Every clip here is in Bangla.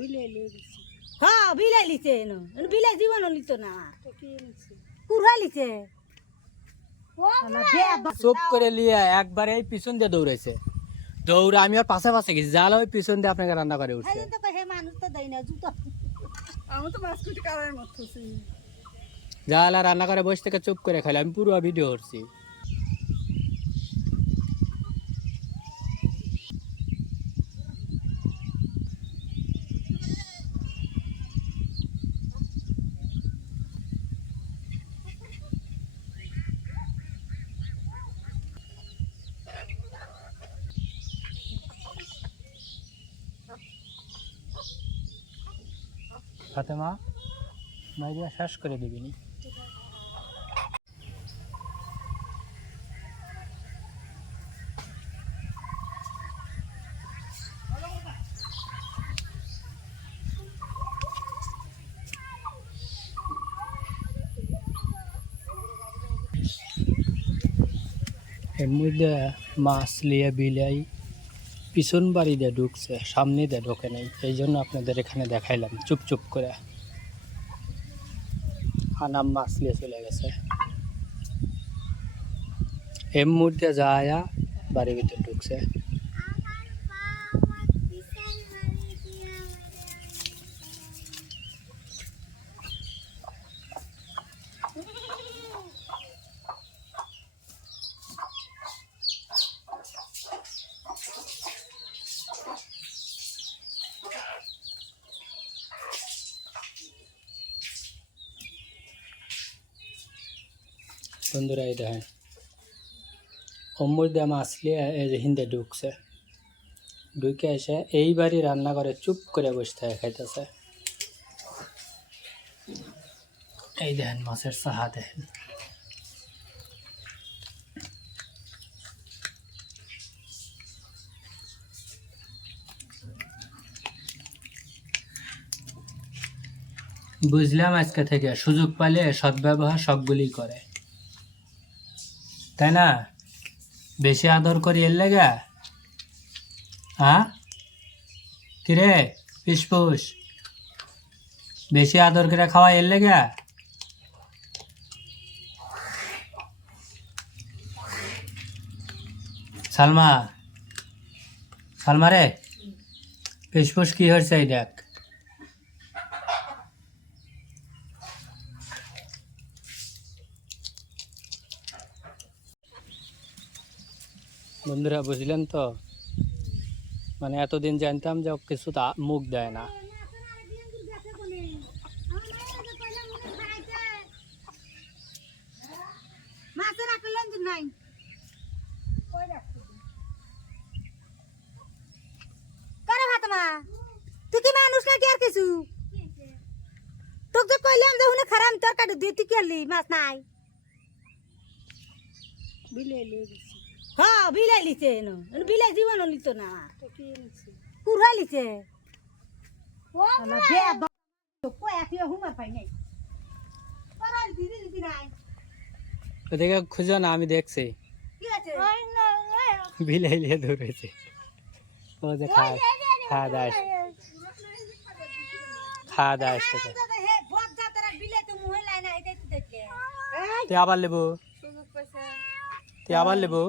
বিলাই লয়ে গেছি। হ্যাঁ বিলাই লিছে এনো বিলাই জীবনও লিতো না তো কি এনেছি? কুড়া লিছে চুপ করে লিয়ে একবারে এই পিছন দিয়ে দৌড়াইছে। দৌড়ে আমি ওর পাশে পাশে গেছি, জাল ওই পিছন দিয়ে আপনাকে রান্না করে উঠছে। হে মানুষ তো দেয় না জুতো আমি তো মাছ কুটি কালার মতো জাল আর রান্না করে বসে থেকে চুপ করে খাইলে আমি পুরো ভিডিও করছি। ফাতেমা মাইরিয়া শেষ করে দিবিনি। এর মধ্যে মাছ লিয়ে বিলাই পিছন বাড়ি দিয়ে ঢুকছে, সামনে দিয়ে ঢোকে নেই। এই জন্য আপনাদের এখানে দেখাইলাম চুপ চুপ করে। আনাম মাছ নিয়ে চলে গেছে, এর মধ্যে যায় বাড়ির ভিতরে ঢুকছে। বন্ধুরা এই দেখেন অমর দিয়ে মাছ নিয়ে এই যে হিন্দে ঢুকছে, ঢুকে এসে এইবারই রান্না করে চুপ করে বসে থাকে খাইতেছে। এই দেখেন মাছের সাহা দেখেন। বুঝলাম আজকে থেকে সুযোগ পালে সদ্ব্যবহার সবগুলি করে, তাই না? বেশি আদর করি এর লেগা? হ্যাঁ কিরে পিসপুস, বেশি আদর করে খাওয়া এর লেগা? সালমা, সালমা রে পিসপুস কি হয়েছে এই দেখ। বন্ধুরা বুঝলেন তো, মানে এতদিন জানতাম যে ও কিছু মুখ দেয় না। মাছের আকলেন নাই করে ফাতেমা তুই কি মানুষ না কি আর কিছু তোকে কইলাম যে হুনে খারাপ তরকারি দিয়ে তুই কি মাছ নাই বিলাই লয়ে গেছি। হ্যাঁ বিলাই লিছে এনো বিলাই জীবনও লিতো না তো কি এনেছি? কুড়া লিছে হুমার পাই নাই ওদিকে খুঁজো না, আমি দেখছি কি আছে বিলাই নিয়ে দৌড়েছে। ও যে খাওয়া দাওয়া খাওয়া দাওয়া এসেছে। তুই আবার লেবু, তুই আবার লেবু।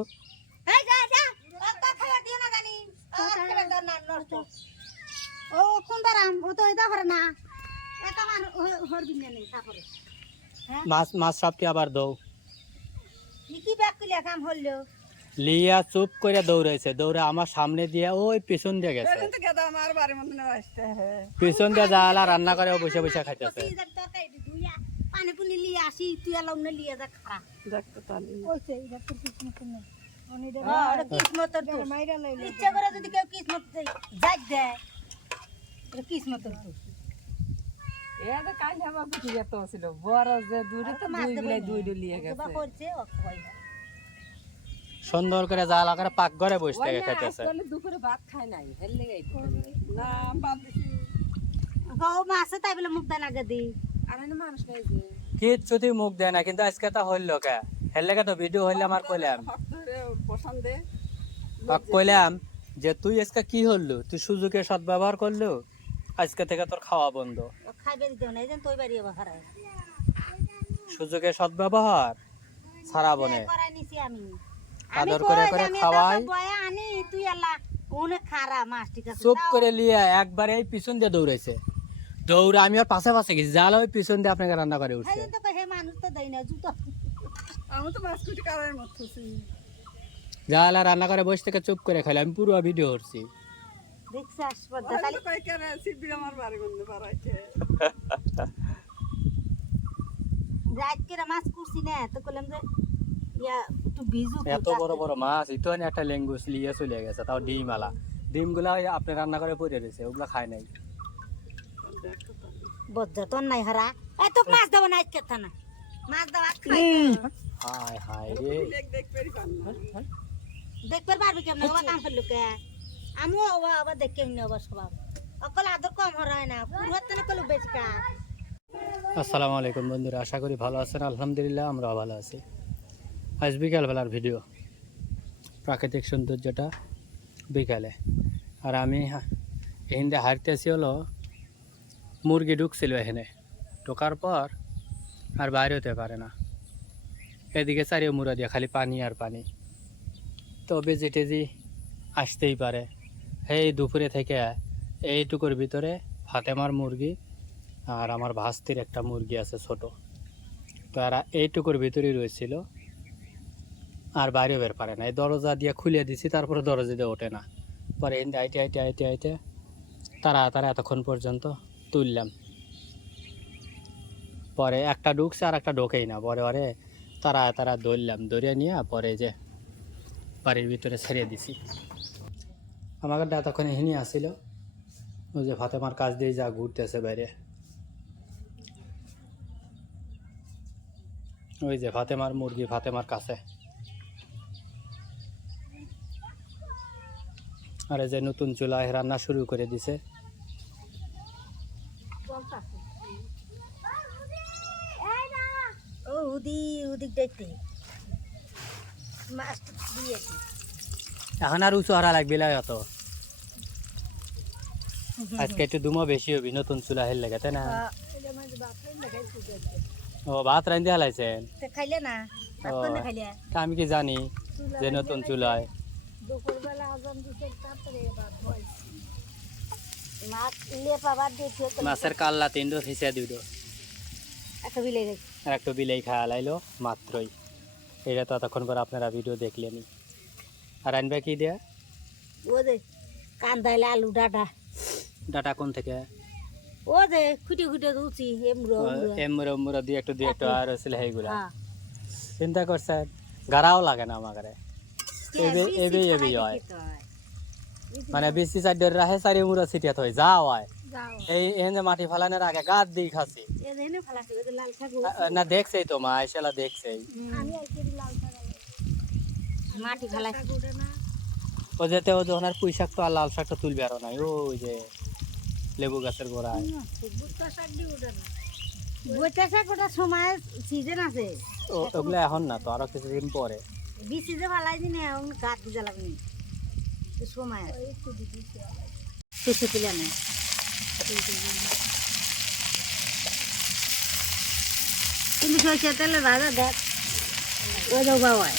ও কোন দারাম ও তো এটা করে না এটা আমার হরবিন নেই তারপরে মাছ সবটি আবার দৌ কি ব্যাগ কিলে কাম হলো লিয়া চুপ করে দৌড়াইছে, দৌড়ে আমার সামনে দিয়ে ওই পিছন দিয়ে গেছে। এখন তো গেদা আমার বাড়ির মধ্যে না আসতে হ্যাঁ। পিছন দিয়ে জালা রান্না করে বসে বসে খাইতেছে। পানি পুনি লিয়ে আসি তুই এলাম না লিয়ে যা খারাপ দেখতে তালি কইছে এটা তো কিসমত না অনিডা হ্যাঁ, কিসমত তো মাইরা লাইলে ইচ্ছা করে যদি কেউ কিসমত যাই দেয় এটা কিসমত তো এটা কাল আমার পুঁটি যেত ছিল বড় যে দূরে তো দুই বিলাই দুই ডলিয়ে গেছে। করছে ও কই সুন্দর করে জালা করে পাক ঘরে বসে থেকে খাইতেছে। আজকাল দুপুরে ভাত খায় নাই হেললে গাই না বাদ দিছি গো মাছ তাই বলে মুখ দানা গদি আমি না মানুষ নাই যে কিচ্ছুতি মুখ দেয় না, কিন্তু আজকে তা হইল কে হেললে তো ভিডিও হইলে আমার কইলাম ভক্তরে পছন্দে কইলাম যে তুই আজকে কি হলো, তুই সুযোগের সদ্ব্যবহার করলো আজকে থেকে তোর খাওয়া বন্ধ। ও খাইবে দিতে না, এই যে তুই বাড়ি আবার হারাই সুযোগের সদ্ব্যবহার ছাড়াবো না। করাই নিছি আমি। আদর করে করে খাওয়াই। বয়া আনি তুই আল্লাহ ওনে খারা মাছ, ঠিক আছে? চুপ করে লিয়ে একবারে এই পিছন দিয়ে দৌড়াইছে। দৌড়ে আমি আর পাশে পাশে গেছি, জাল ওই পিছন দিয়ে আপনাকে রান্না করে উঠছে। এই তো হে মানুষ তো দেই না জুতো। আমি তো মাছ কুটি কারার মতো জাল আর রান্না করে বসে থেকে চুপ করে খাইলে আমি পুরো ভিডিও করছি। দেখছ আসপর্দা তালি কই করে সিবি আমার বাড়ি বন্ধ বাড়াইছে। রাত করে মাছ কুছি না তো কইলাম যে ইয়া একটু ভিজু এত বড় বড় মাছ ইতো একটা ল্যাঙ্গুয়েজ লিয়ে চলে গেছে, তাও ডিম আলা। ডিমগুলা আপনি রান্না করে পড়ে রয়েছে, ওগুলা খায় নাই। বজ্জা তোর নাই হারা এত মাছ দেব না আজকে থানা মাছ দেওয়া খাই হায় হায় রে। দেখতে পারবি কেমন বাবা কাম করলো কে আমিও আবার দেখে নি আবার সবাই অকল আদর কম হরায় না পুরো তো না কল বেচকা। আসসালামু আলাইকুম বন্ধুরা, আশা করি ভালো আছেন। আলহামদুলিল্লাহ আমরাও ভালো আছি। আজ বিকালবেলার ভিডিও, প্রাকৃতিক সৌন্দর্যটা বিকালে। আর আমি এখানে হাঁটতেছি, হলো মুরগি ঢুকছিল এখানে, ঢোকার পর আর বাইরে হতে পারে না। এদিকে চারিও মুড়া দিয়ে খালি পানি আর পানি। তো বেজি টেজি আসতেই পারে। এই দুপুরে থেকে এইটুকুর ভিতরে ফাতেমার মুরগি আর আমার ভাস্তির একটা মুরগি আছে ছোট, তো এরা এইটুকুর ভিতরেই রয়েছিল, আর বাইরে বের পারে না। এই দরজা দিয়ে খুলে দিছি, তারপরে দরজা দিয়ে ওঠে না। পরে হিন্দি আইটে আইটে আইটে আইটে তারা এতক্ষণ পর্যন্ত তুললাম। পরে একটা ঢুকছে আর একটা ঢোকেই না। পরে পরে তারা ধরলাম, ধরে নিয়ে পরে যে বাড়ির ভিতরে ছেড়ে দিছি। আমাকে এতক্ষণ এখানে আসছিল, ওই যে ফাতেমার কাজ দিয়ে যা ঘুরতেছে বাইরে। ওই যে ফাতেমার মুরগি ফাতেমার কাছে। আর এই যে নতুন চুলায় রান্না শুরু করে দিছে। ও উদিক দেখতে মাছ দিয়েছি এখন আর উঁচু হারা লাগবে অত। আজকে একটু দুমো বেশি হবি নতুন চুলা হেল লেগে, তাই না? ও ভাত রান্ধি হালাইছেন খাইলে না ও, খাইলে তা আমি কি জানি যে নতুন চুলায় দুপুরবেলা আজান দিতে তারপরে মাছ লেপা বাদ দিয়ে মাছের কাল্লা তিনটো ফিসিয়া দিল, একটা বিলে গেছে আর একটু বিলেই খাওয়া লাইলো মাত্রই। এটা তো এতক্ষণ পর আপনারা ভিডিও দেখলেনি। আর আনবে কি দেয়া? ও যে কান্দাইলে আলু ডাটা ডাটা কোন থেকে? ও যে খুঁটে খুঁটে উঠছি এমরা দিয়ে একটু আর হচ্ছিল সেইগুলা। চিন্তা করছেন গাড়াও লাগে না আমার এবি হয়, মানে বেশি চার রাহে চারি মুড়া ছিটিয়াত হয় যা হয়। এই এখানে যে মাটি ফালানোর আগে গাছ দিয়ে খাচ্ছি না, দেখছেই তো মা এসেলা দেখছেই। মাটি ফেলাই ও যেতে ও যখন আর পুঁই শাক তো আর লাল শাকটা তুলবে আরো নাই, ওই যে লেবু গাছের গোড়ায়। বইটা শাক ওটা সময় সিজন আছে, ওগুলো এখন না তো, আরো কিছুদিন পরে। বিচি যে ফালাই দিনে গাছ দিতে লাগবে সময় আছে কিছু তুলে নেই। কিন্তু সরষের তেলে ভাজা দেখ ওই দৌবা হয়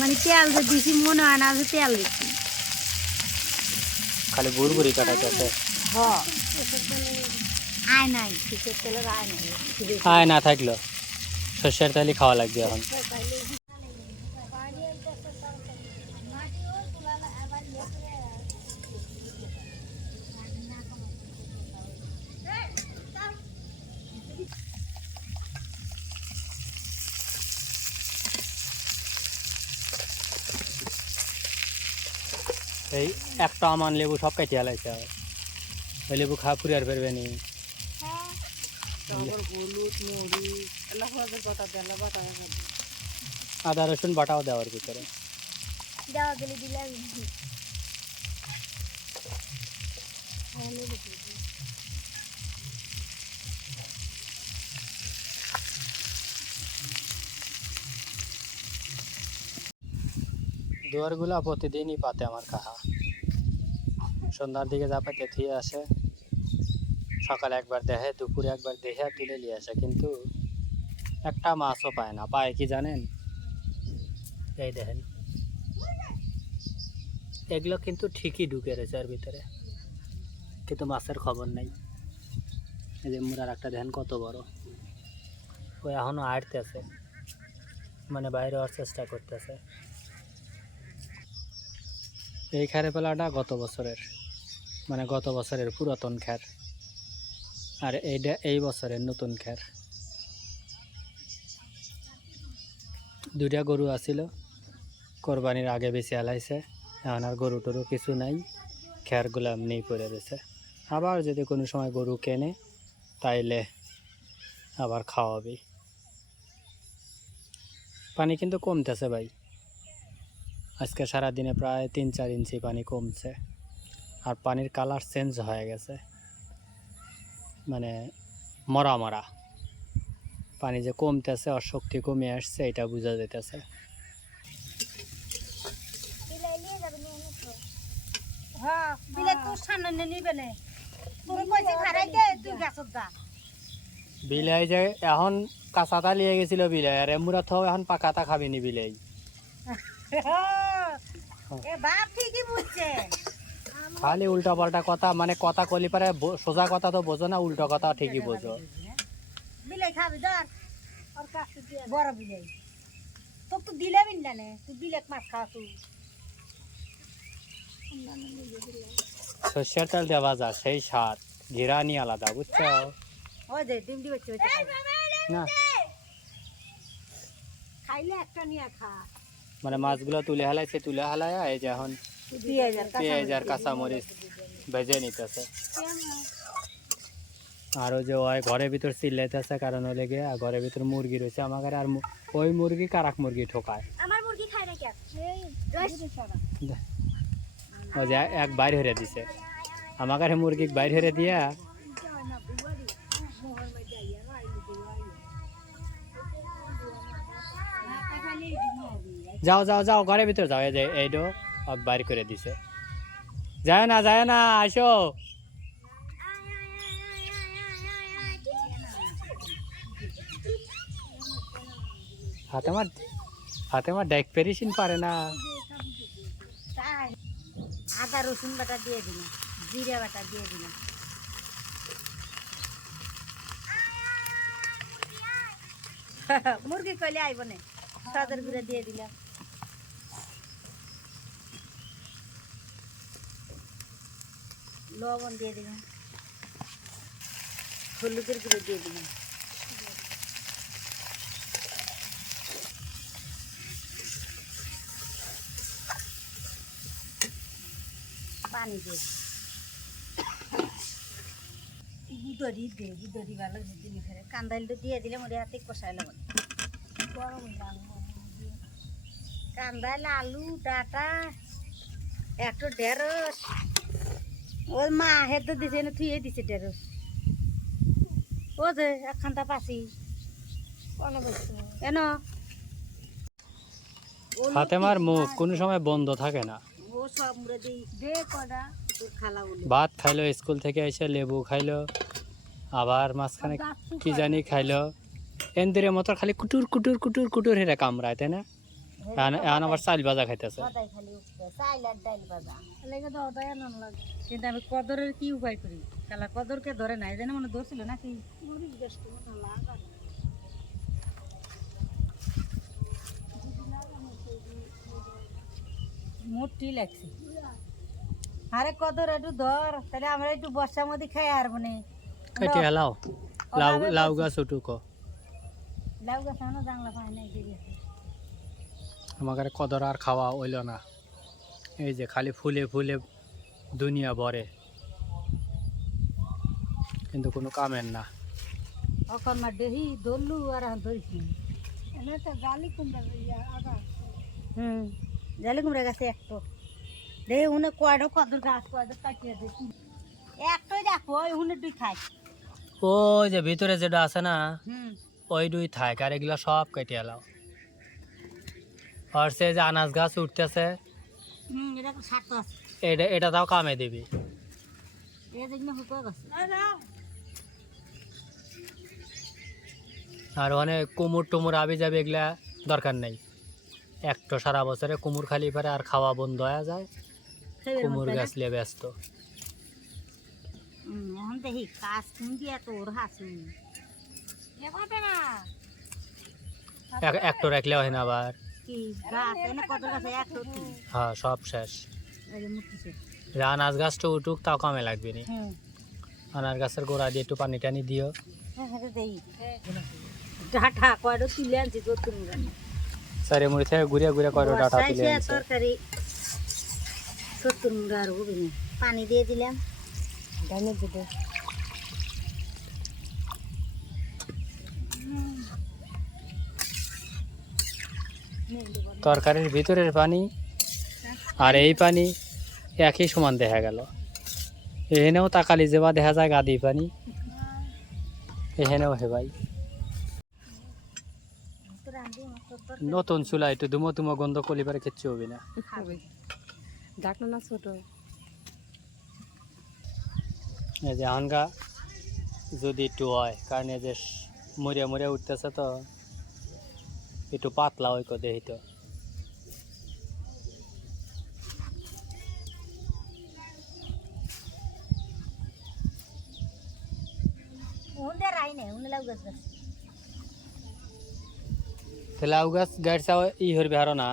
মানে তেল যে দিছি মনে হয় না যে তেল দিচ্ছি খালি বুড়বুড়ি কাটাইতেছে। আয় নাই সরষের তেলের আয় নাই আয় না থাকলো সর্ষের তেলই খাওয়া লাগবে এখন। এই একটা আমান লেবু সব কাটিয়ে হালাইছে, ওই লেবু খাওয়া পুরি আর ফেরবে নি। আদা রসুন বাটাও দেওয়ার ভিতরে। দুয়ারগুলা প্রতিদিনই পাতে আমার কাহা, সন্ধ্যার দিকে যা পাইতে থিয়ে আসে সকালে একবার দেখে, দুপুরে একবার দেখে তুলে নিয়ে আসে, কিন্তু একটা মাছও পায় না। পায় কি জানেন? এই দেখেন, এগুলো কিন্তু ঠিকই ঢুকে রয়েছে এর ভিতরে, কিন্তু মাছের খবর নাই। এই যে মুরার একটা দেখেন কত বড়, ও এখনো আটতেছে, মানে বাইরে হওয়ার চেষ্টা করতেছে। এই খেরে পেলাটা গত বছরের, মানে গত বছরের পুরাতন খের, আর এইটা এই বছরের নতুন খের। দুইটা গরু আছিল, কোরবানির আগে বেশি হালাইছে, এখন আর গরু টরু কিছু নাই, খেরগুলো এমনি পড়ে রয়েছে। আবার যদি কোনো সময় গরু কেনে তাইলে আবার খাওয়াবি। পানি কিন্তু কমতেছে ভাই, আজকে সারাদিনে প্রায় 3-4 ইঞ্চি পানি কমছে, আর পানির কালার চেঞ্জ হয়ে গেছে, মানে মরা মরা পানি যে কমতেছে, আর শক্তি কমে আসছে, এটা বোঝা যেতেছে। হ্যাঁ বিলে তোর সামনে নিবে না, তুমি কইছে খারাইতে তুই গাছত যা। বিলাই যে এখন কাঁচাতা লিয়ে গেছিল বিলাই, আর এমুরা তো এখন পাকাতা খাবি নি বিলাই। এ বাপ ঠিকই বুঝছে। খালি উল্টা পাল্টা কথা, মানে কথা কলি পারে, সোজা কথা তো বোঝো না, উল্টো কথা ঠিকই বোঝো। বিলাই খাবি ধর, ওর কাছে দিয়ে বড় বিলাই তোর তো দিলাবি না, তুই বিলেক মাছ খাওয়া তুই। সর্ষের তেল দেওয়া যা সেই স্বাদ, ঘিরানি আলাদা, বুঝছো? ওই যে ডিম দিবে না খাইলে একটা নিয়ে খা। মানে মাছগুলো তুলে হালাইছে, তুলে হালায় এই যে এখন পেঁয়াজ আর কাঁচামরিচ ভেজে নিতেছে। আর ওই যে ওই ঘরের ভিতর চিল্লাইতেছে, কারণ ওই লেগে ঘরের ভিতর মুরগি রয়েছে আমার, আর ওই মুরগি কারাক মুরগি ঠোকায়। আমার মুরগি খায় না কেন? ওই যে এক বাইর হয়ে দিছে আমার মুরগি, বাইর হয়ে দিয়া যাও যাও যাও ঘরের ভিতর যাও, এই যে এইটো বাইর করে দিছে। যায় না যায় না, আসো। হাতে মার ডাইক পেরিসিন পারে না। আদা রসুন বাটা দিয়ে দিলাম, জিরা বাটা দিয়ে দিলাম, মুরগি কইলে আইব না, সাদের গুঁড়া দিয়ে দিলাম, লবণ দিয়ে দিলাম, হলুদের গুঁড়ো দিয়ে দিলাম, পানি দিয়ে গুদরি দে, গুদরি ভালো দিলি ফেরে কান্দাইলটা দিয়ে দিলাম, ওর হাতে কষাইলাম, কান্দাইল আলু ডাটা একটু ঢেঁড়স, ওর মা হেদ দিছে না, থুয়ে দিছে ঢেঁড়স, ও যে একখানটা পাশি কেন হাতে মার মুখ কোনো সময় বন্ধ থাকে না। ও সব মুড়ে দিই দে কটা তোর খালা বলে। ভাত খাইলো, স্কুল থেকে এসে লেবু খাইলো, আবার মাঝখানে কি জানি খাইলো, এন্দিরের মতো খালি কুটুর কুটুর কুটুর কুটুর হেরে কামড়ায়, তাই না? এখন আবার চাল ভাজা খাইতেছে। কিন্তু আমি কদরের কি উপায় করি, খেলা কদরকে ধরে নাই জানে, মানে ধরছিল নাকি মোটি লাগছে। আরে কদর একটু ধর, তাহলে আমরা একটু বর্ষার মধ্যে খাই আর মানে কেটে লাও, লাউ লাউ গাছ উঠুক, লাউ গাছ আনো জাংলা পায় নাই দেরি আমাকে কদর আর খাওয়া হইল না। এই যে খালি ফুলে ফুলে দুনিয়া ভরে, কিন্তু কোনো কামের না। অকন মা দেহি ধরলু আর ধরিস জালি কুমড়া জালি কুমড়া গাছে একটো দেখি উনি কয়টা কদর গাছ কয়টা কাটিয়ে দেখি একটাই দেখো উনি দুই খাই। ওই যে ভিতরে যেটা আছে না, হুম ওই দুই থাক, আর এগুলা সব কেটে এলাও। আর সে যে আনাজ গাছ উঠতেছে, এটা স্বার্থ আছে, এটা তাও কামে দিবি। এটা দেখলে হুকো গাছ আর অনেক কুমুর টুমুর আবি যাবে এগুলা দরকার নেই। একটা সারা বছরে কুমুর খালি পারে আর খাওয়া বন্ধ হয়ে যায়, কুমুর গাছ নিয়ে ব্যস্ত। এখন দেখি কাজ কিনবি এত ওর হাসু একটা রাখলে হয় না আবার। কি গাছ এনে কত গাছ একটা হ্যাঁ সব শেষ। আনাজ গাছটা উঠুক তাও কামে লাগবে না। আনার গাছের গোড়া দিয়ে একটু পানি টানি দিও। ডাটা কয়টা তুলে আনছি তোর সারে মুড়ি থেকে ঘুরে ঘুরে কয়টা ডাটা তুলে আনছে। তরকারি 70 মুড়া আর হবে না, পানি দিয়ে দিলাম। ডানে দিতে তরকারির ভিতরের পানি আর এই পানি একই সমান দেখা গেল। এখানেও তাকালি যেবা দেখা যায় গাদি পানি, এখানেও হে ভাই। নতুন চুলা একটু ধুমো ধুমো গন্ধ কলিবারে কিচ্ছু হবে না। ডাকনা না ছোট এই যে আনগা যদি একটু হয়, কারণ এই যে মরিয়া মরিয়া উঠতেছে তো একটু পাতলা ওই কো দেহি তো। লাউ গাছ গাড়ছা ই হরবে হারো না,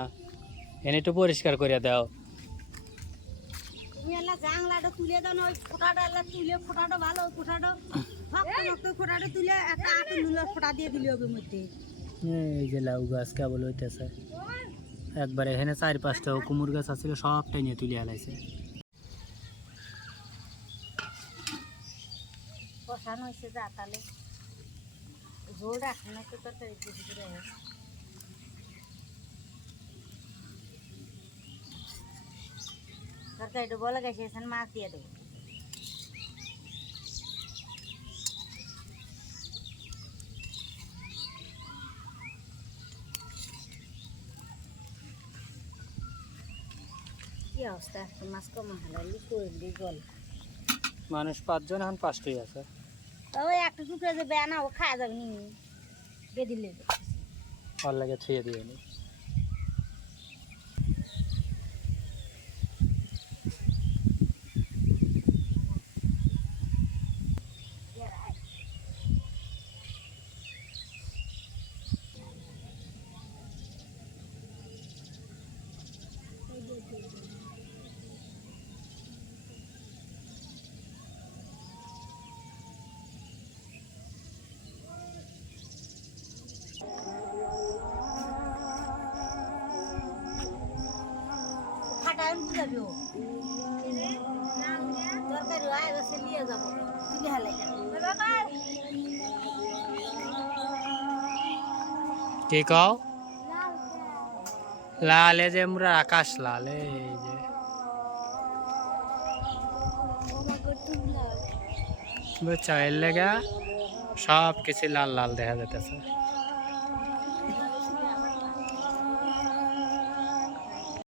এনে একটু পরিষ্কার করে দাও। তুমি এলা জাংলাটা তুলে দাও না, ওই ফোঁটাটা এলা তুলে, ফোঁটাটা ভালো, ফোঁটাটা ফোঁটাটা তুলে একটা আটা নুলা ফোঁটা দিয়ে দিলে হবে মধ্যে। এই যে লাউ গাছ কেবল হইতেছে একবারে। এখানে 4-5টা কুমুর গাছ আছিল, সবটাই নিয়ে তুলে আলাইছে। কষানো হয়েছে যা তাহলে ঝোল রাখে না তো তরকারি বেশি করে তরকারিটা বলে গেছে মাছ দিয়ে দেবো। কি অবস্থা, একটা মাছ কম হালালি করে দিই গল। মানুষ 5 জন, এখন 5টাই আছে। ওই একটা টুকরা যে বেনা ও খাওয়া যাবে নি বেদিলে আর লাগে ছুঁয়ে দিয়ে নি। ফাটান বুঝাবি ও তরকারি আয় গেছে নিয়ে যাবো তুলে হেলাই কি কও? লাল এই যে আমরা আকাশ লাল, এই যে বুঝছো, এর লেগা সব কিছু লাল লাল দেখা যাইতেছে।